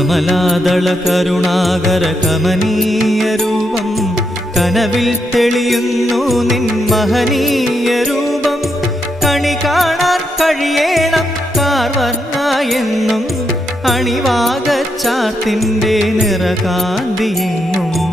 കമലാദള കരുണാകര കമനീയ രൂപം കനവിൽ തെളിയുന്നു നിൻ മഹനീയ രൂപം കണി കാണാൻ കഴിയേണം കാർവർണ്ണ എന്നും അണിവാകച്ചാത്തിൻ്റെ നിറകാന്തിയെങ്ങും